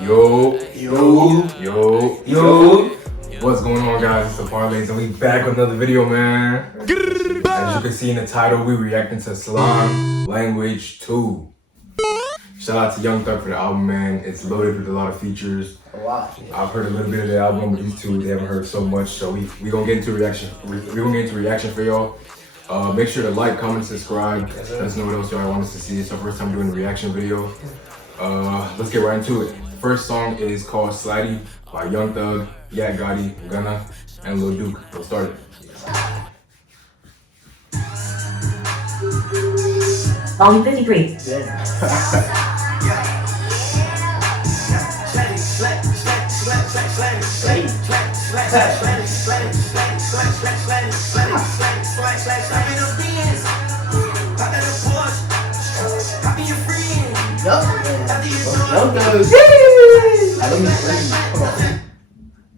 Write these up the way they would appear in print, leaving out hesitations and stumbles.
Yo. What's going on, guys? It's the Parlays, and we back with another video, man. As you can see in the title, we reacting to Slime Language 2. Shout out to Young Thug for the album, man. It's loaded with a lot of features. A lot. I've heard a little bit of the album, but these two, they haven't heard so much. So we gonna get into reaction. We gonna get into reaction for y'all. Make sure to like, comment, subscribe. Let us know what else y'all want us to see. It's our first time doing a reaction video. Let's get right into it. The first song is called Slatty by Young Thug, Yeah Gotti, Gunna, and Lil Duke. Let's start it. Volume 53.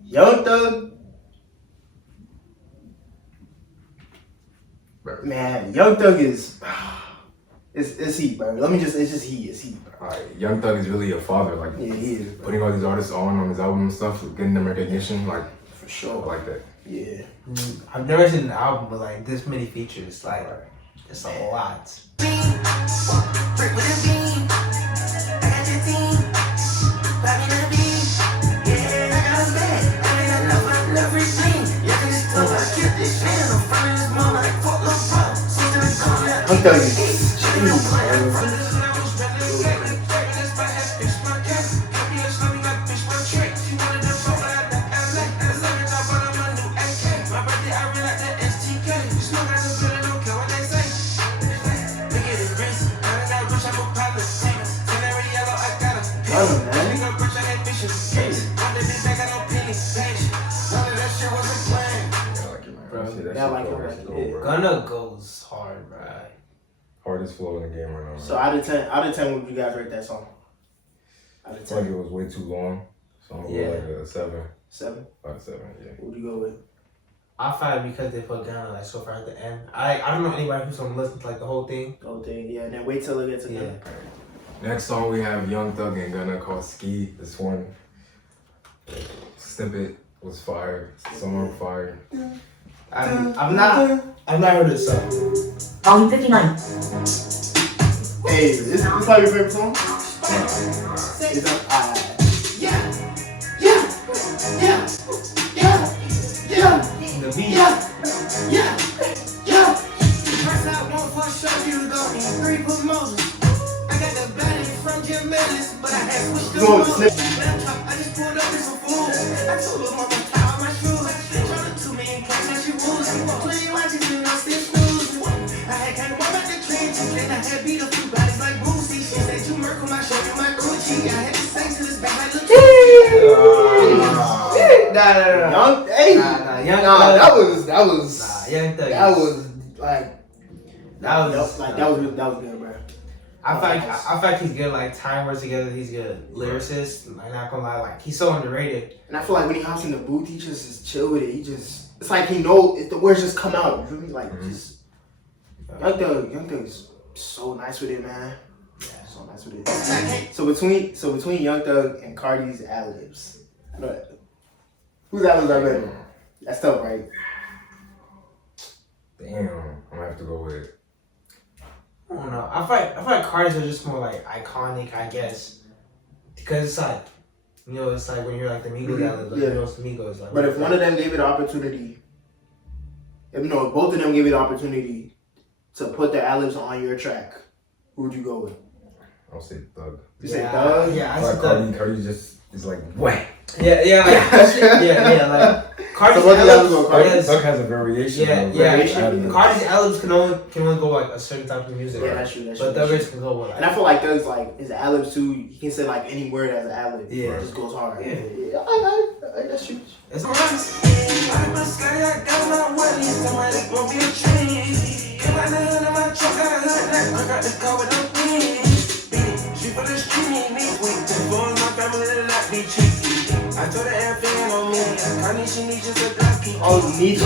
Young Thug. Man, Young Thug is it's heat, bro. It's just heat, bro. Alright, Young Thug is really a father, like yeah, he is, bro. putting all these artists on his album and stuff, getting them recognition, like for sure. I like that. Yeah. I've never seen an album with like this many features. Like it's a lot. Young Thug is Gunna goes hard, bro. Hardest flow in the game right now. So out of 10, what would you guys rate that song? Out of I feel like 10. it was way too long, so I'm gonna go like a 7. 7? 5-7, yeah. What would you go with? I find because they put Gunna like so far at the end. I don't know anybody who's gonna listen to like the whole thing. The whole thing, yeah. And then wait till it gets to Yeah. Gunna. Next song we have Young Thug and Gunna called Ski. This one snippet was fire. Song fire. I've not heard this song. Volume 59. Hey, this is like your favorite song? It's The beat. Young Thug. That was good, bro. I feel like he's good. Like time works together. He's good lyricist. I'm not gonna lie. Like he's so underrated. And I feel like when he hops in the booth, he just chill with it. It's like he know if the words just come out. You feel me? Like just Young Thug is so nice with it, man. Yeah, so nice with it. So between Young Thug and Cardi's ad-libs, whose ad-libs are better? That's tough, right? Damn, I'm gonna have to go with. I don't know. I feel like Cardi's are just more like iconic, I guess, because it's like, you know, it's like when you're like the Migos ad-libs, like, yeah. you know, it's the Migos. Like, But if one of them gave it an opportunity, if both of them gave it an opportunity to put their ad-libs on your track, who would you go with? I'll say Thug. You say Thug? Yeah, I Like said Thug. Cardi just is like wham. Yeah, like Cardi's So what the ad-libs. ad-libs go, Cardi? Thug has a variation. Yeah. Cardi's ad-libs can only go like a certain type of music. Yeah, that's true. But Thug's can go with And I feel like Thug's like his ad-libs too. You can say like any word as an ad-lib. Yeah. It just goes hard. Yeah. I that's true. It's Oh, Nietzsche.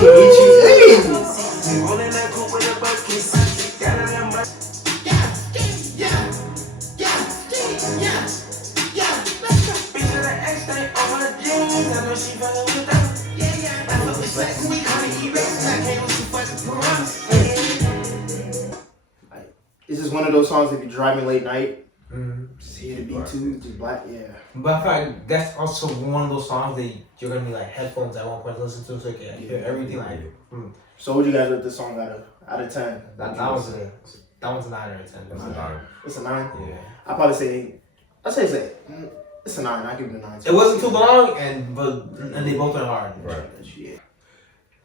This is one of those songs if you're driving late night, Mm-hmm. just hear the beat too, just black, yeah. But I feel like that's also one of those songs that you're gonna need like headphones at one point to listen to, so you can hear everything. Like, So what you guys rate this song out of 10? that one's a 9 out of 10. It's a 9. Yeah. I'd probably say, it's a 9. I give it a 9. It wasn't too long, and they both went hard. Right. Yeah.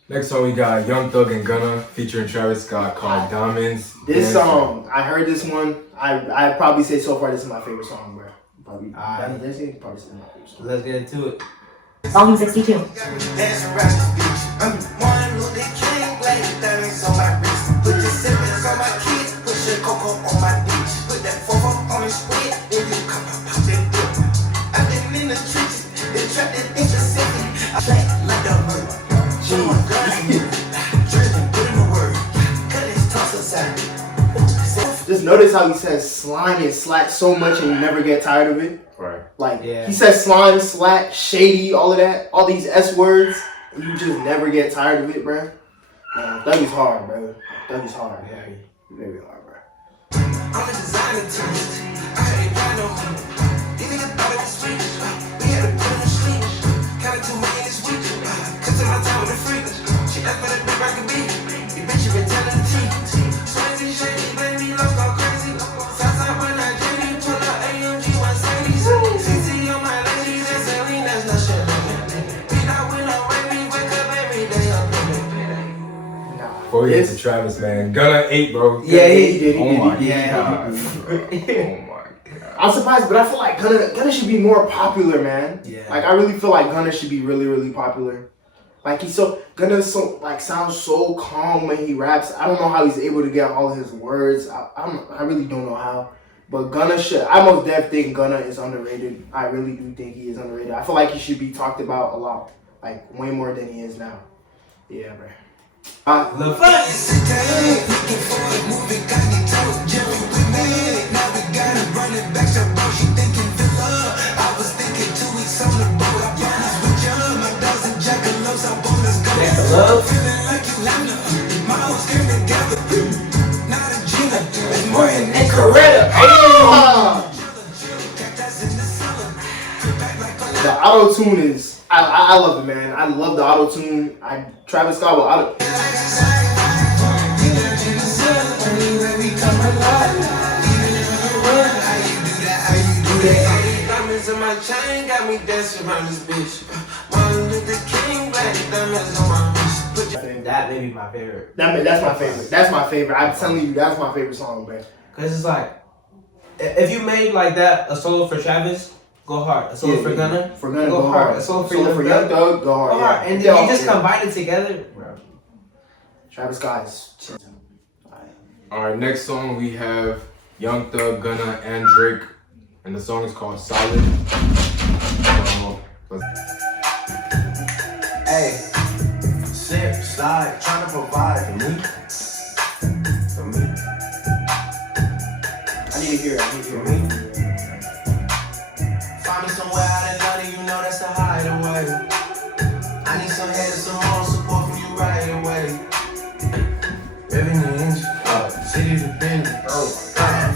Next song we got Young Thug and Gunna featuring Travis Scott called Diamonds. This song, I heard this one. I'd probably say so far this is my favorite song, bro. Probably. Alright. Probably say my favorite song. Let's get into it. Volume 62. Dance around this bitch. I'm Martin Luther King, black diamonds on my wrist. Put your siblings on my kids, put your cocoa on my bitch. Put that fofo on his squid, then you come and pop that dip. I've been in the trenches, they trapped in Mississippi. I play like a bird. Show my gun, driven, put in the word. Cut his toss aside. Just notice how he says slime and slat so much and you never get tired of it. Right. Like, Yeah. he says slime, slat, shady, all of that. All these S words. And you just never get tired of it, bro. Thug is hard, bro. Thug is hard. Yeah. Very hard, bro. I'm a designer too. I had a plan on me. These niggas thought it was sweet. We had to put him to sleep. Counted 2 million this week. Cut to my time with the freak. She asked for that big rock and beat. You bitch, you been telling the truth. Swazy, shady, baby, love go crazy. Southside when I dream, pull out AMG 170s. CC on my lady, that's Celine, that's no shit. We not win no baby, wake up every day up in Before we get to Travis, man, Gunna 8, bro. Yeah, he did. Oh my Yeah. god. Oh my god. I'm surprised, but I feel like Gunna should be more popular, man. Yeah. Like, I really feel like Gunna should be really, really popular. Like, Gunna sounds so calm when he raps. I don't know how he's able to get all his words. I really don't know how. But Gunna I most definitely think Gunna is underrated. I really do think he is underrated. I feel like he should be talked about a lot. Like, way more than he is now. Yeah, bro. Love The auto tune is, I love it, man. I love the auto tune. Travis Scott with auto. Diamonds in my chain got me dancing around this bitch. Martin Luther King, black diamonds on my wrist. that may be my favorite. That's my favorite. That's my favorite. I'm telling you, that's my favorite song, man. Cause it's like, if you made like that a solo for Travis, go hard. A solo for Gunna, For Gunna, go hard. A Solo solo for Young Young Thug, go hard. Go hard. Yeah. And then you just combine it together, bro. Travis Scott is. Alright, next song we have Young Thug, Gunna, and Drake. And the song is called Solid. So, Hey, slip, slide, trying to provide for me. For me. I need to hear it. For me. Find me somewhere out in London, you know that's the hideaway. I need some head and some more support from you right away. Revenue engine, city dependent.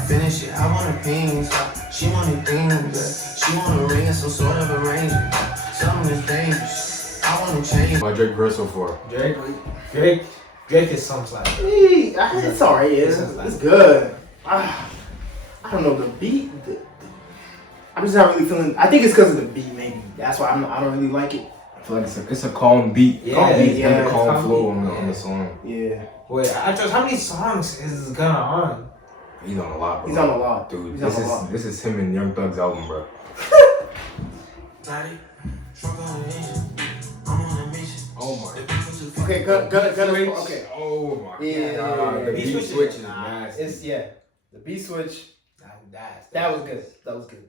Finish it, I want a ping. She wanted things, she want a ring and some sort of arrangement. Something is dangerous, I want to change. my Drake verse so far. Drake is something like. It's alright. It's good. I don't know the beat. I'm just not really feeling. I think it's because of the beat, maybe. That's why I don't really like it. I feel like it's a calm beat. Yeah, Calm beat yeah, and a it's calm calm flow beat. on the song. Yeah, Wait, I trust. How many songs is Gunna on? He's on a lot, bro. he's on a lot, Dude, He's on a lot. this is him and Young Thug's album, bro. Oh my. Okay, gonna. Okay. Oh my Yeah, god. The yeah. beat switch is nasty. It's the beat switch. That Was good. That was good.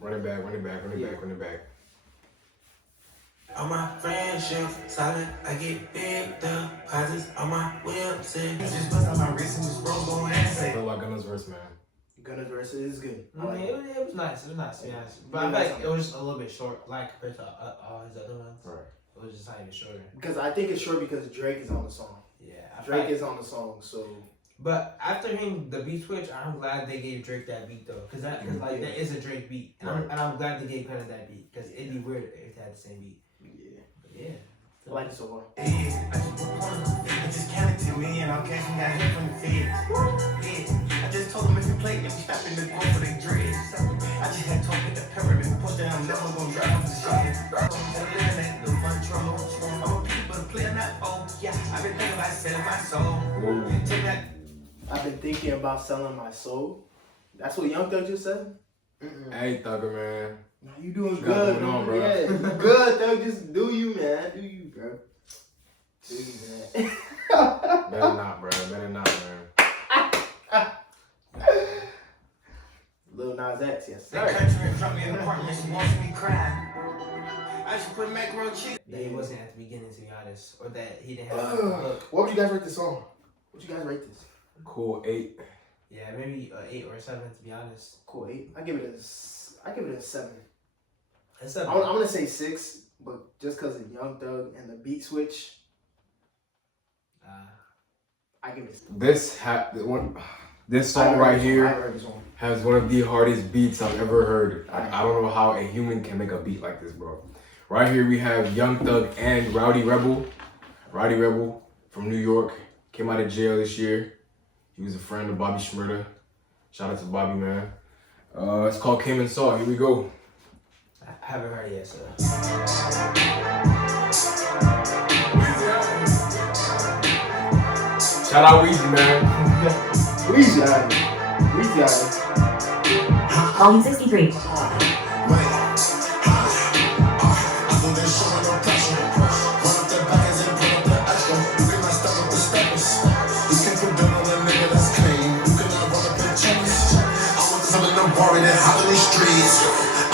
Run it back. On my friendship, solid, I get big deposits on my website. Just bust on my wrist and just roll on I and feel like Gunna's verse, man. Gunna's verse is good. I I like mean, it. it was nice. It was nice. Yeah, but I feel like it was just a little bit short, like compared to all his other ones. Right. It was just not even shorter. Because I think it's short because Drake is on the song. Yeah, I feel Drake like is on the song, so But after hearing the beat switch, I'm glad they gave Drake that beat though, cause that is a Drake beat, and I'm glad they gave Gunna that beat, cause it'd be weird if they had the same beat. Yeah. I like it so far. I just counted to me and I'm catching that hit from the feds. Yeah, I just told them if you play, then we stop in the go for the dreads. I just had to hit the pyramid and push that I'm never gonna drive off the shit. Eliminate the fun trouble. I'm a people to play not oh yeah. I've been thinking about selling my soul. Take that. I've been thinking about selling my soul. That's what Young Thug just said. Hey, Thugger, man. Nah, you doing Got good, going on, bro. Yeah, you good, Thug. Just do you, man. Do you, bro. Do you, man. Better not, bro. Better not, man. Lil Nas X, yes. That country and drop me in the apartment, she wants me cry. I should put macaroni cheese. That he wasn't at the beginning, to be honest, or that he didn't have the hook. What would you guys rate this song? What you guys rate this? Cool 8. Yeah, maybe 8 or 7, to be honest. Cool 8. I give it a 7. It's I'm gonna say 6, but just because of Young Thug and the beat switch, I give it a This song right here has one of the hardest beats I've ever heard. I don't know how a human can make a beat like this, bro. Right here we have Young Thug and Rowdy Rebel. Rowdy Rebel from New York, came out of jail this year. He was a friend of Bobby Shmurda. Shout out to Bobby, man. It's called Came and Saw. Here we go. I haven't heard it yet, so. Shout out Weezy, man. Weezy out here. Weezy out here. Volume 63.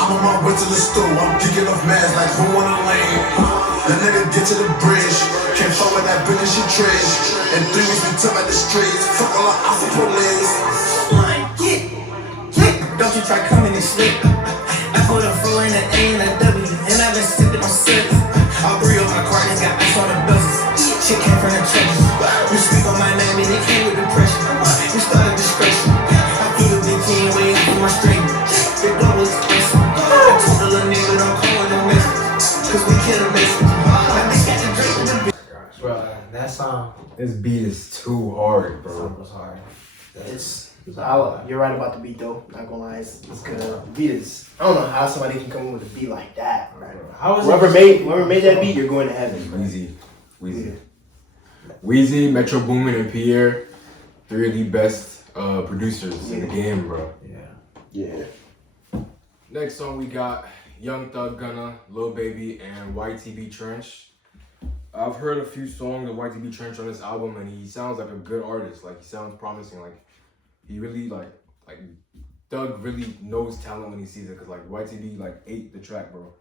I'm on my way to the store, I'm picking up mass like who wanna lane. The nigga get to the bridge, can't fuck with that bitch, she trash. And 3 weeks we took out the streets, fuck all the ops and police. Like, don't you try coming and slip. I put a 4 in an A and a W, and I've been sipping on sip. All 3 of my cartons got ice on the buses. Shit came from the trenches. You speak on my name and it came with depression. We started discretion. I flew the big team way up from my street. Big global express. I told the little nigga don't call it no message. Cause we kill a message. I think got the drink with the bitch. Bro, that song. This beat is too hard, That bro. song was hard. You're right about the beat though. Not gonna lie, it's good. The beat is. I don't know how somebody can come up with a beat like that. Right? How was Whoever made that beat, you're going to heaven. Weezy, Metro Boomin, and Pierre, 3 of the best producers in the game, bro. Yeah. Next song we got Young Thug, Gunna, Lil Baby, and YTB Trench. I've heard a few songs of YTB Trench on this album, and he sounds like a good artist. Like, he sounds promising. Like, he really like Thug really knows talent when he sees it. Cause like YTB like ate the track, bro.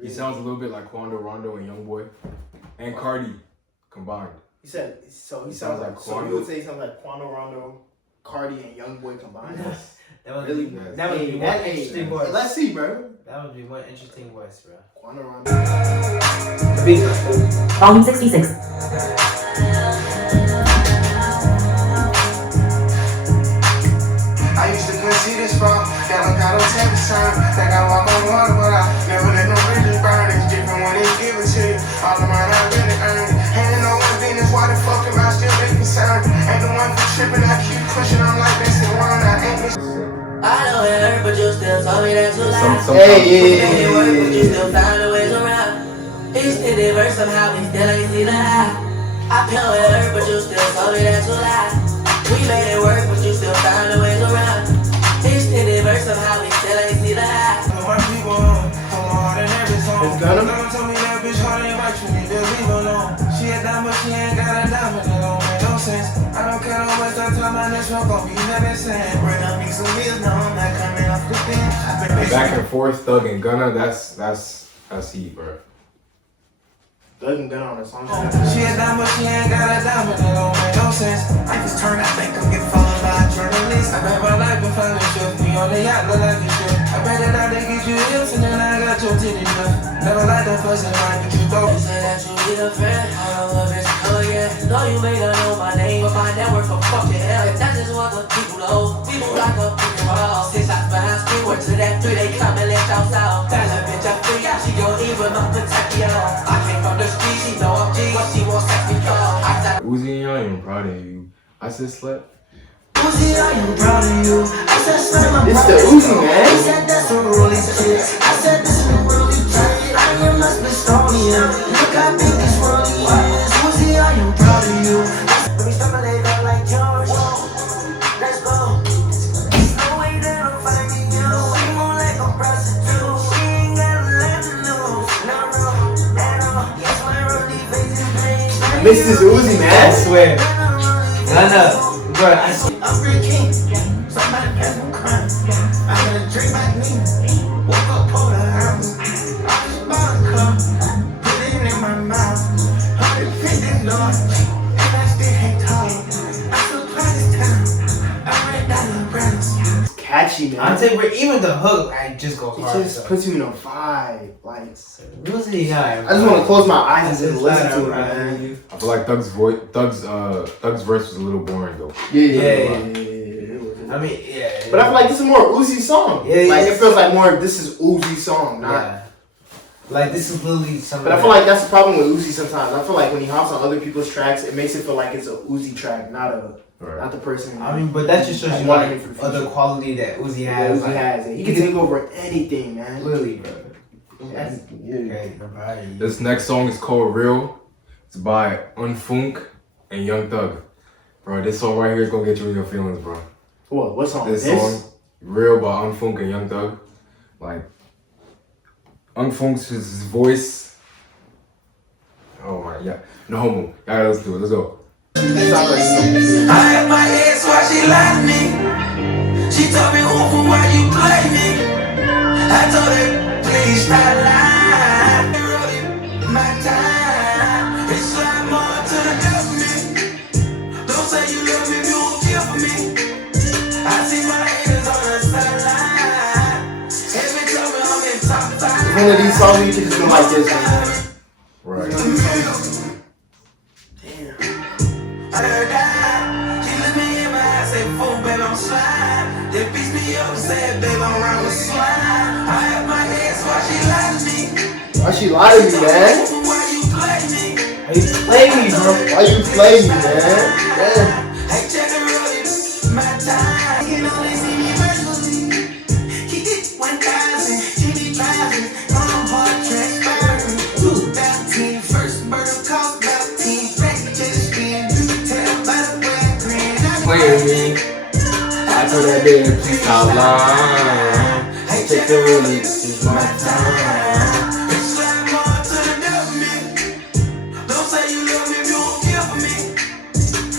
He sounds a little bit like Quando Rondo and Youngboy, and Cardi combined. He said so. He sounds sounds like like. So you would say something like Quando Rondo, Cardi, and Youngboy combined. That would Really? be one interesting voice. Let's see, bro. That would be one interesting voice, bro. Quando Rondo. Volume 66. I used to couldn't see this far. Got no temperature. Think I walk on water, but I never let no bridges burn. It's different when it's given to you. All of mine I really earned. Ain't no one business. Why the fuck am I still be concerned? Ain't the one for tripping. I keep pushing. I'm like this and one. I ain't missing. I know it hurt, but you still told me that you lied. Hey. It work, but you still find a way around. Each did it work somehow, we still ain't see the high. I know it hurt, but you still told me that you lied. We made it work, but you still find a way around. Each did it work somehow, we still ain't see the high. My people on, come on, and every song. It's Gunna. Gunna told me that bitch hard ain't right, you need to leave alone. She a dime, but she ain't got a dime, and it don't make no sense. I don't care no much that time, my next one gon' be never sent. Bring up me some meals, no, I'm not coming off the bench. Back and forth, Thug and Gunna, that's heat, bro. Thug and Gunna on the song. She a dime, but she ain't got a dime, and it don't make no sense. I just turn out, think I'm get followed by a journalist. I bet my life been finding shit. We on the yacht, look like a shit. I bet that I they get you hips, and then I got your titties left. Never like that fussing, like what you thought. You said that you be a friend, I don't love it, oh yeah. Know you may not know my name, but my network a fucking hell. If that's just what the people know, we move like a fucking roll. 6 shots behind screen, work to that 3, they come and let y'all out. That little bitch I free, she gon' eat with my potato. I came from the street, she know I'm G, what she wants sex me call. Uzi, I am proud of you. I said slut. Uzi, I am proud of you. I said slam my It's the Uzi, man. I said that's a rolling shit. I said this is a really shit. I am not Smithsonian. Look how big this world is. Uzi, I am proud of you. Let me stimulate up like George. Let's go. There's no way that I'm finding you. She more like a prostitute. She ain't got a lot to lose. No, at all. Yes, my Rowdy face is pain. This is Uzi, I man. swear. Gunna. Bro, I swear. I'm free king. Somebody pass some crime. I had a drink like me. Woke up, pulled a house. I just bought a cup. Put it in my mouth. 150 Lord. And I still ain't tall. I supply this town. I ran down the brands. It's catchy, man. I'm saying, even the hook, I just go It hard. just puts you in a vibe. Like, Uzi, yeah. I just want to close my eyes and That's just listen flat, to it, right? man. I feel like Thug's verse was a little boring though. Yeah. I mean, yeah. But I feel like this is more Uzi song. Yeah, Like, yeah. it feels like more, this is Uzi song, not. Yeah. Like, this is literally something. But I feel like that's the problem with Uzi sometimes. I feel like when he hops on other people's tracks, it makes it feel like it's a Uzi track, not the person. I mean, but that just shows you wanting like it for the future. other quality that Uzi Yeah, has. Uzi like, has it. He can take over anything, man. Literally, bro. That's, yeah. Okay, bye. This next song is called Real. It's by Unfoonk and Young Thug. Bro, this song right here is gonna get you in your feelings, bro. What song? This song, Real by Unfoonk and Young Thug. Like, Unfonk's his voice. Oh my, yeah. No homo. Y'all gotta listen to it. Let's go. That sounds like I had my ex why she lied to me. She told me, Unfoonk, why you play me? I told her, please stop lying. My time, it's like more to the government. Don't say you love me if you won't kill for me. I see my haters on the sideline. Every time I'm in top 5. one of these songs you can just go like this, man. Right. Damn. I heard that. She looked me in my eyes, said, "Fool, baby, I'm slime." They beats me up, said, "Baby, I'm around with slime." I had my ex, why she lied to me? Why she lie to me, man? Why you play me? Why you play me, bro? Why you play me, man? Damn. Hey, check the road, my time. You can only see me virtually. He did 1,000, she be driving. On a hard transferring. 2000, first murder cost about 10. Back to the screen, you can tell by the way I grin. Playing me. I told that bitch, please stop lying. Hey, Take the release, this is my time. It's like more to the government. Don't say you love me if you won't kill for me.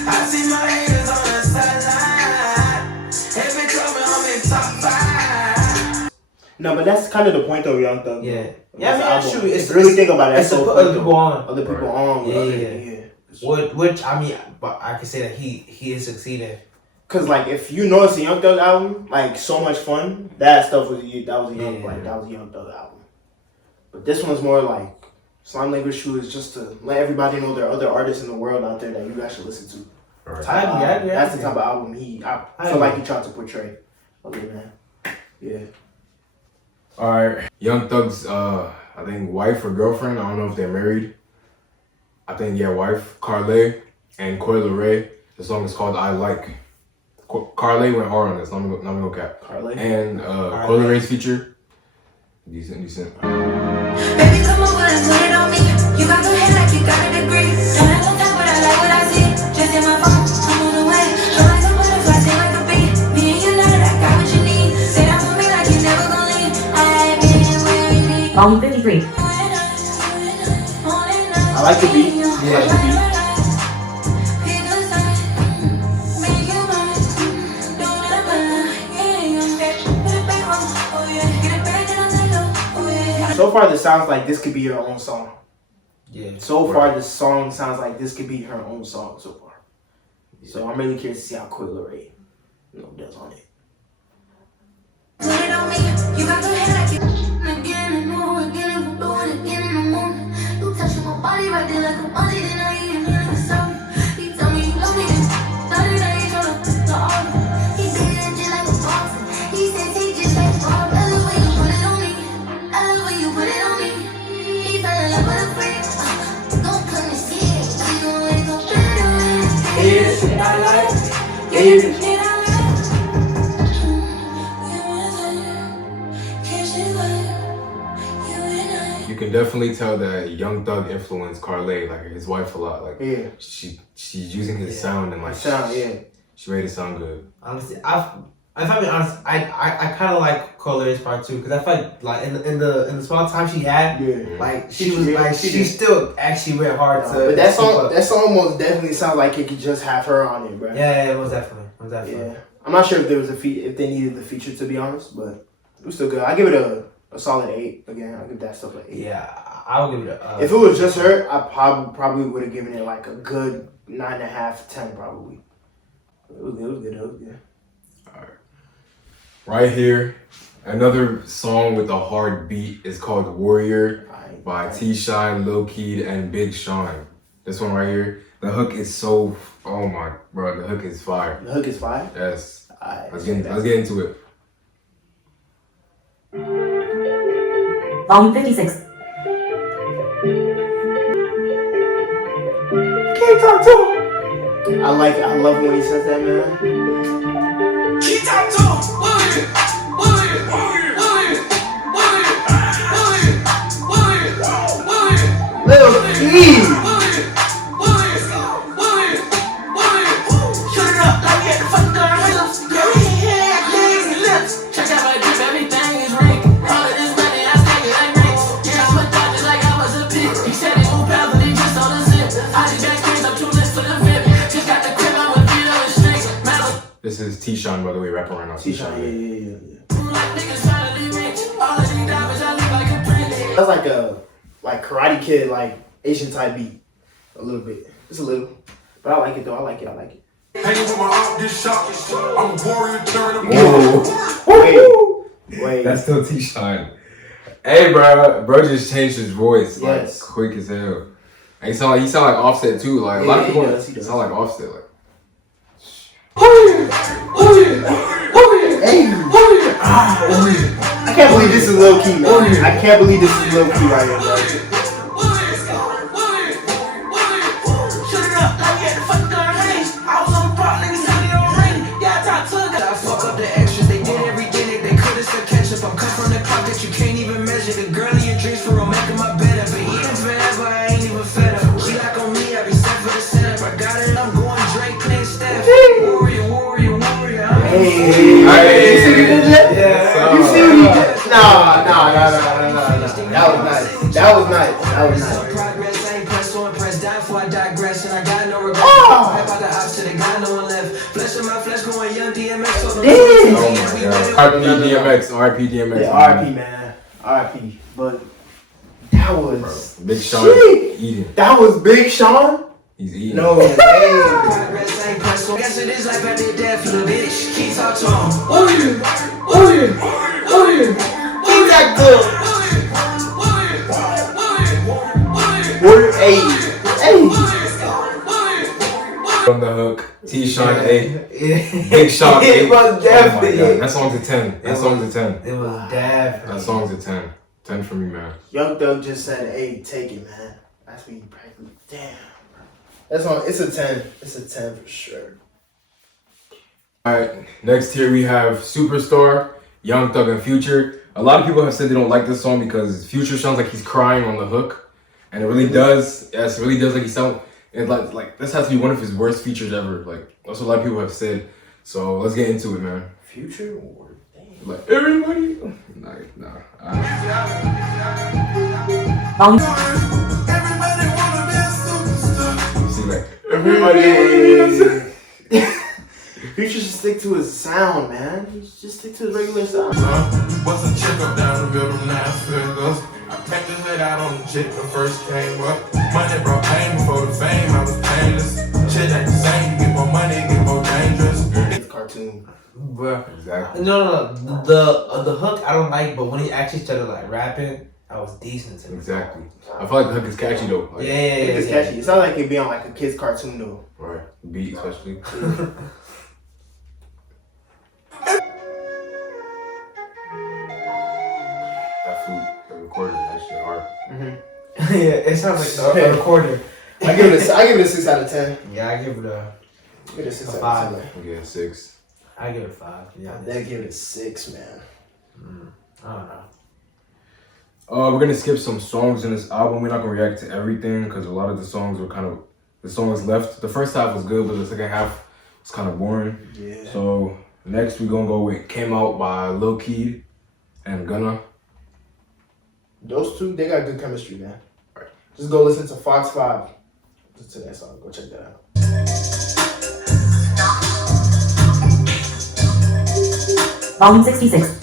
I see my haters on the sideline. Every time I'm in top 5. No, but that's kind of the point though, Young Thug. Yeah. This Yeah, I mean, that's album. true. If you really think about it, It's that's to so put other funny, people though. on. Other people Right. on. Yeah, other- yeah. Which I mean, but I can say that he is succeeding. Cause like if you know it's a Young Thug album, like So Much Fun, that stuff was a Young Yeah. like that was a Young Thug album. But this one's more like Slime Language Shoe is just to let everybody know there are other artists in the world out there that you guys should listen to. Right. I agree. That's the type of album I I feel like agree. he tried to portray. Okay, man. Yeah. Alright. Young Thug's I think wife or girlfriend, I don't know if they're married. I think wife, Karlae and Leray. The song is called I Like. Karlae went hard on this, let me go cap. Karlae. And Karlae. Ray's feature. Decent. Baby, come over and put it on me. You got good hair like you got a degree. And I don't talk, but I like what I see. Just in my phone, I'm on the way. Feel like a butterfly, sing like a bee. Me and you know that I got what you need. Say that for me like you never gon' leave. I've been where you need. Volume 53. I like the beat. I like the beat. So far, this sounds like this could be her own song. Yeah. So far, this song sounds like this could be her own song so far. So I'm really curious to see how Leray, does on it. Put it on me, you got good hair like you. Again and more, again and do it again in the morning. You touching my body right there like a body, then I eat it in the soul. You can definitely tell that Young Thug influenced Karlae, like his wife, a lot. Like she's using his sound and like she made it sound good. Honestly, if I'm being honest, I kind of like Karlae's part too, because I feel like in the small time she had, like she still actually went hard to. But that song most definitely sounds like it could just have her on it, bro. Yeah, most definitely. Yeah, I'm not sure if there was if they needed the feature, to be honest, but it was still good. I give it a solid 8. Again, I'll give that stuff an 8. Yeah, I'll give it a. If it was just her, I probably would have given it like a good 9.5, 10 probably. It was good. Alright. Right here, another song with a hard beat is called Warrior by T-Shyne, Lil Keed, and Big Sean. This one right here, the hook is so, oh my, bro, the hook is fire. The hook is fire? Yes. Alright. Let's get into it. Volume 56. Can't talk to him. I love when he says that, man. Keep talking to him. Lil Keed. This is T-Shyne, by the way, rapping right now. T-Shyne, yeah. That's like a Karate Kid, like Asian type beat, a little bit, just a little. But I like it though. I like it. Hanging with my op, get shot. I'm a warrior, turn a Wait. That's still T-Shyne. Hey, bro just changed his voice like quick as hell. And he sound like Offset too. Like a lot of people sound like Offset. Like. I can't believe this is low key, man. I can't believe this is low key right here, bro. I'm cut from the clock that you can't even measure. The girl in your dreams for making my bed up. But even forever, I ain't even fed up. She like on me, I be set for the setup. I got it, I'm going Drake, Clint, Steph. Warrior. Hey, you see what he did yet? Yeah. You see what he did? Nah. That was nice. Progress, I ain't pressed on press, die before I digress, and I got no regret. Hype out the opposite, got no one left. Flesh in my flesh, going young DMX. Oh my god. RP DMX. Yeah, RP, man. RP. But that was Big Sean eating. That was Big Sean? He's eating. No way. Progress, I ain't pressed on. Guess it is like I did that for the bitch. Keep talk to him. Keep that good. Hey. On the hook, T-Shyne 8, Big Sean 8. It was definitely. Oh my God. That song's a 10. That song's a 10. It was definitely. That song's a 10. 10 for me, man. Young Thug just said, "Hey, take it, man." That's what he practically. Damn. That song. It's a 10. It's a 10 for sure. All right. Next here we have Superstar, Young Thug, and Future. A lot of people have said they don't like this song because Future sounds like he's crying on the hook, and it really does. Yes, it really does. Like he sound. And like this has to be one of his worst features ever. Like that's what a lot of people have said. So let's get into it, man. Future or damn. Like everybody. Nah. You see, like everybody. Future should stick to his sound, man. He should just stick to his regular sound. What's a check up down the middle, 9 figures. I packed the head out on the chick when first came up. Money brought pain before the fame, I was painless. Shit ain't the same, you get more money, get more dangerous. It's cartoon. Bro. Exactly. No. The hook I don't like, but when he actually started like rapping, I was decent to me. Exactly. I feel like the hook is catchy though. Like, It's catchy. It sounds like it'd be on like a kid's cartoon though. Right. Beat especially. That flute, the recorder, that shit hard. Yeah, it sounds like a recorder. I give it a 6 out of 10. Yeah, I give it a Give it a 6 A out of 5. 10. I'll give it a 6. I give it a 5. Yeah, They give it a 6, man. I don't know. We're gonna skip some songs in this album. We're not gonna react to everything because a lot of the songs were kind of the songs left. The first half was good, but the second half was kind of boring. Yeah. So next we're gonna go with "Came Out" by Lil Keed and Gunna. Those two, they got good chemistry, man. Right. Just go listen to Fox 5. Listen to that song. Go check that out. Volume 66.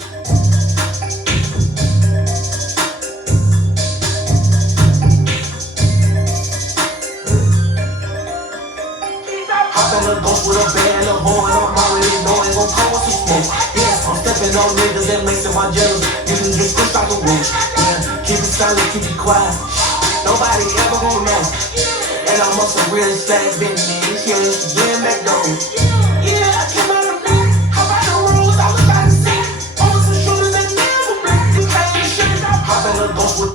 Hop in the ghost with a band of horn. I'm already knowing gon' come with some smoke. Yeah, I'm stepping on niggas that makes them my jealous. You can get pushed out the roof. Yeah, keep it silent, keep it quiet. Nobody ever gon' know. And I'm on some real stacks, been this year, getting back though. Yeah, I came out of night. How about the rules? I was about to say. On some shooters that never black. You can't shit. Hop in the ghost with.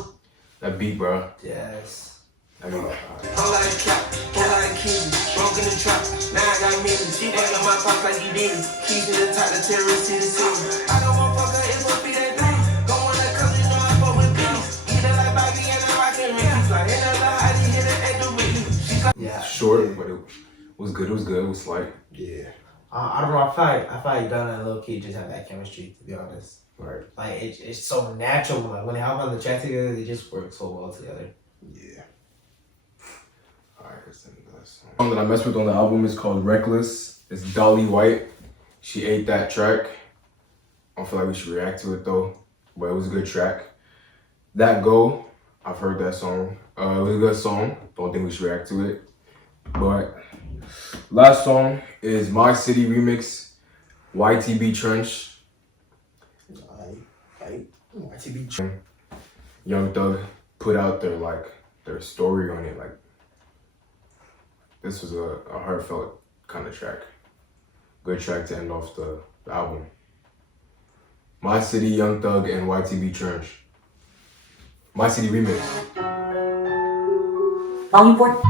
That beat, bro. Yes. I mean, Whole lot of cap, whole lot of keys, broke in the trap. Now I got millions. She ain't on my pocket like he did it. Keys in the top, the terrorist city city. I don't want fucker, it will be that thing. Go on that cause you know I fuck with peace. Eat it like Bobby and I'm rockin' Ricky. Like in the line, I didn't hit it at the Ricky. Yeah. short, but it was good. It was good. It was slight. Yeah. I don't know. I feel like Gunna and Lil Keed just have that chemistry. To be honest, Right. like it's so natural. Like when they hop on the track together, they just work so well together. Yeah. Alright, let's listen to this song that I messed with on the album is called Reckless. It's Dolly White. She ate that track. I don't feel like we should react to it though, but it was a good track. That Go, I've heard that song. It was a good song. Don't think we should react to it. But last song is My City Remix, YTB Trench. YTB. Young Thug put out their story on it. Like, this was a heartfelt kind of track. Good track to end off the album. My City, Young Thug, and YTB Trench. My City Remix. Volume 4.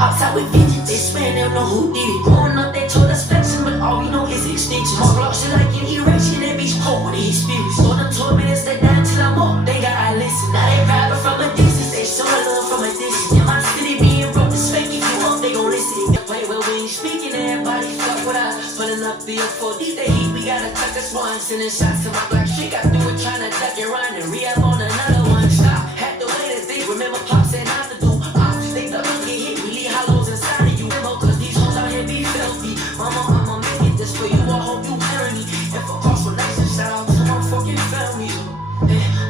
Outside with vengeance, they swear they don't know who did it. Growing up, they told us flexing, but all we know is extensions. My block shit like an erection, that bitch cold with the experience. So them told me to stay down till I'm up, they gotta listen. Now they rapping from a distance, they showing love from a distance. In my city, being broke is fake, if you up, they gon' listen. They play well when you speaking, everybody fuck with us. Pulling up the F4, these they heat, we gotta tuck us one. Sending shots to my black shit, got through it trying to duck and run and re-up on another one. Stop, had to wait and think, remember Pop said not to do. Mama, I'ma make it this for you. I hope you marry me. If I cross one night, shout out to my fucking family.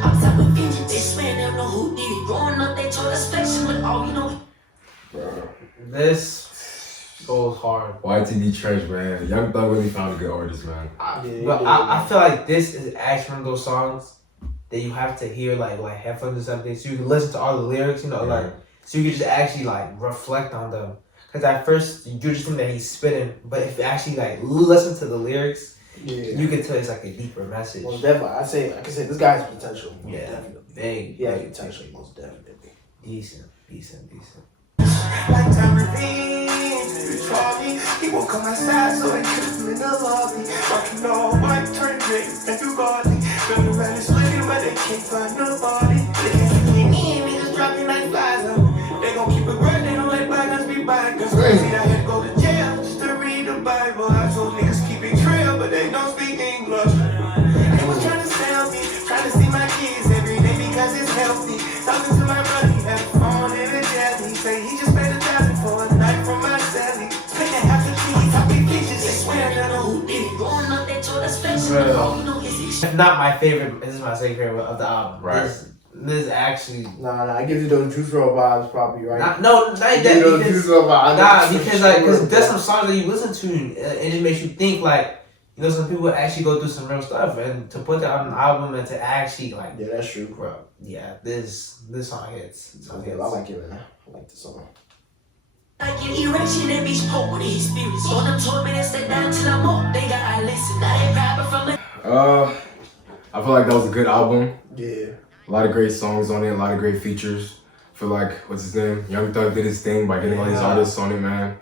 I'm top of vengeance, they swear they don't know who did it. Growing up, they told us flexing, but all we know. This goes hard. YTB Trench, man. Young Thug really found a good artist, man. But I feel like this is actually one of those songs that you have to hear like headphones or something, so you can listen to all the lyrics, you know, Yeah. like so you can just actually like reflect on them. Cause at first you just think that he's spitting, but if you actually like listen to the lyrics, you can tell it's like a deeper message. Well, definitely, I can say this guy has potential. Most Yeah, definitely. big, He has big, potential, most definitely. decent. Lifetime revenge, for me. He won't come outside, so they kiss him in the lobby. Rockin' all white, turn red, and you godly. Been around this lady, but they can't find nobody. They can't see me, we just dropping like flies. They gon' keep it right, they don't let bygones be bygones. Crazy, I had to go to jail just to read the Bible. I told niggas keep it real, but they don't speak English. They was trying to sell me, trying to see my kids every day because it's healthy. Talking to my brother, he had a phone in a jet. He say he just paid $1,000 for a night from my celly. Spend a half a key, talking pictures, they swear they know who did it. Growing up, they told us flexing, but all we know is If not my favorite, this is my second favorite of the album. Right. This is actually Nah, I give you those Juice WRLD vibes, probably, right? not that Give you those because Juice WRLD vibes. nah because like Sure, there's some songs that you listen to and it just makes you think like. You know, some people actually go through some real stuff, and to put that on an album and to actually like, Yeah, that's true. bro, yeah, this song hits. This song Okay, hits. I like it, man. I like the song. like an erection, that bitch poke with his spirits. So them told me to stay down till I'm up, they gotta listen. Now they rapping from a I feel like that was a good album. Yeah. A lot of great songs on it, a lot of great features. I feel like, what's his name? Young Thug did his thing by getting all these artists on it, man.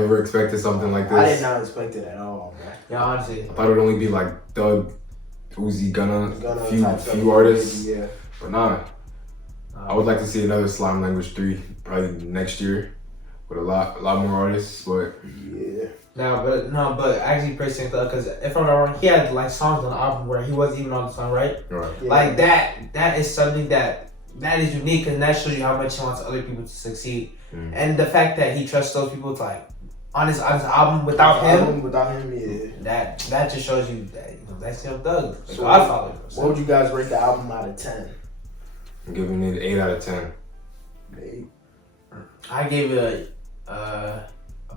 Never expected something like this. I did not expect it at all, man. Yeah, honestly. I thought it would only be like Thug, Uzi, Gunna, Gunna few type stuff, artists. Yeah. But nah, I would like to see another Slime Language 3 probably next year with a lot more artists. But Yeah. But actually praising Thug, because if I'm not wrong, he had like songs on the album where he wasn't even on the song, right? right, Yeah. Like that is something that is unique, and that shows you how much he wants other people to succeed. And the fact that he trusts those people to like on his album without him, yeah. that just shows you that that's Young Thug. So Godfather. What would you guys rate the album out of 10? I'm giving it an 8 out of 10. 8. I gave it a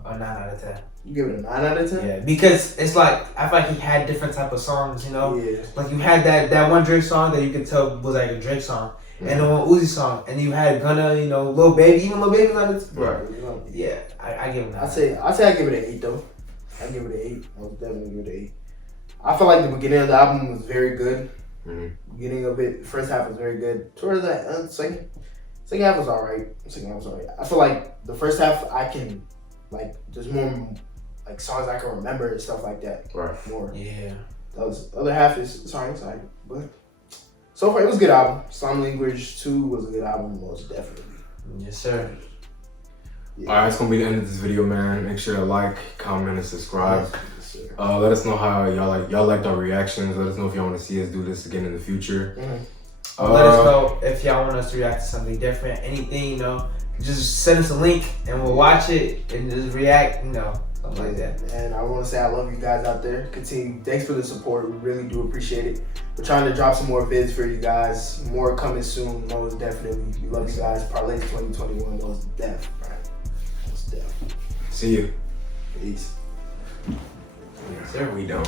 9 out of 10. You give it a 9 out of 10? Yeah, because it's like I feel like he had different type of songs, you know. Yeah. Like you had that one Drake song that you could tell was like a Drake song, and the one Uzi song, and you had Gunna, Lil Baby, even Lil Baby on it. Right. Yeah, I give him that. I'd say I give it an 8 though. I give it an 8. I would definitely give it an 8. I feel like the beginning of the album was very good. Beginning of it, first half was very good. Towards that second half was alright. I feel like the first half I can there's more like songs I can remember and stuff like that. Right. More. Yeah. The other half is sorry, but so far it was a good album. Slime Language 2 was a good album, most definitely. Yes, sir. Yeah. Alright, that's gonna be the end of this video, man. Make sure to like, comment, and subscribe. Let us know how y'all liked our reactions. Let us know if y'all want to see us do this again in the future. Let us know if y'all want us to react to something different, anything, just send us a link and we'll watch it and just react, something like that. And I want to say I love you guys out there. Continue. Thanks for the support. We really do appreciate it. We're trying to drop some more vids for you guys. More coming soon. Most definitely. We love you guys. Parlays 2021. Most def, right? Most def. See you. Peace. Yes, sir. We don't.